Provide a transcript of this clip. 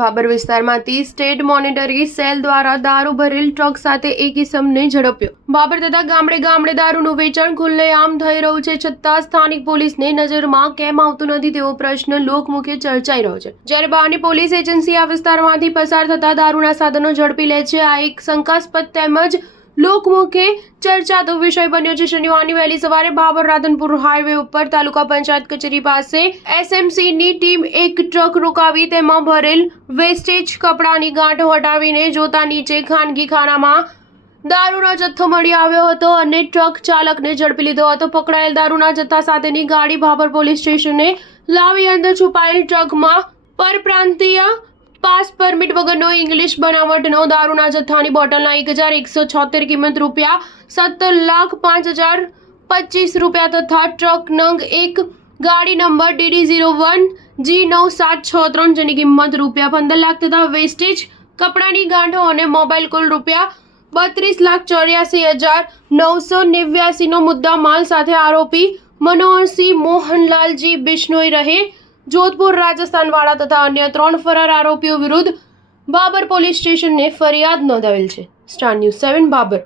બાબર વિસ્તારમાંથી state monetary cell દ્વારા દારૂ ભરેલ ટ્રક સાથે એક ઇસમને ઝડપ્યો। બાબર તથા ગામડે ગામડે દારૂનું વેચાણ ખુલ્લેઆમ થઈ રહ્યું છે, છતાં સ્થાનિક પોલીસને નજરમાં કેમ આવતું નથી તેવો પ્રશ્ન લોકમુખે ચર્ચાઈ રહ્યો છે। જ્યારે બહારની પોલીસ એજન્સી આ વિસ્તારમાંથી પસાર થતા દારૂના સાધનો ઝડપી લે છે, આ એક શંકાસ્પદ તેમજ લોકમુખે ચર્ચાતો વિષય બન્યો છે। શનિવારની વહેલી સવારે બાબર રાધનપુર હાઈવે ઉપર તાલુકા પંચાયત કચેરી પાસે એસએમસીની ટીમ એક ટ્રક રોકાવી તેમાં ભરેલ વેસ્ટેજ કપડાની ગાંઠો હટાવીને જોતા નીચે ખાનગી ખાનામાં દારૂનો જથ્થો મળી આવ્યો હતો અને ટ્રક ચાલકને ઝડપી લીધો હતો। પકડાયેલ દારૂના જથ્થા સાથેની ગાડી બાબર પોલીસ સ્ટેશને લાવી અંદર છુપાયેલ ટ્રકમાં પરપ્રાંતીય પાસ પરમિટ વગરનો ઇંગ્લિશ બનાવટનો દારૂના જથ્થાની બોટલના 1176 કિંમત ₹7,05,025 તથા ટ્રક નંગ 1 ગાડી નંબર DD01 G9763 જેની કિંમત ₹15 લાખ તથા વેસ્ટેજ કપડાની ગાંઠો અને મોબાઈલ કુલ ₹32,84,989 નો મુદ્દા માલ સાથે આરોપી મનોહરસિંહ મોહનલાલજી બિશ્નોઈ રહે જોધપુર રાજસ્થાન વાળા તથા અન્ય 3 ફરાર આરોપીઓ વિરુદ્ધ બાબર પોલીસ સ્ટેશને ફરિયાદ નોંધાવેલ છે। Star news 7 Babur.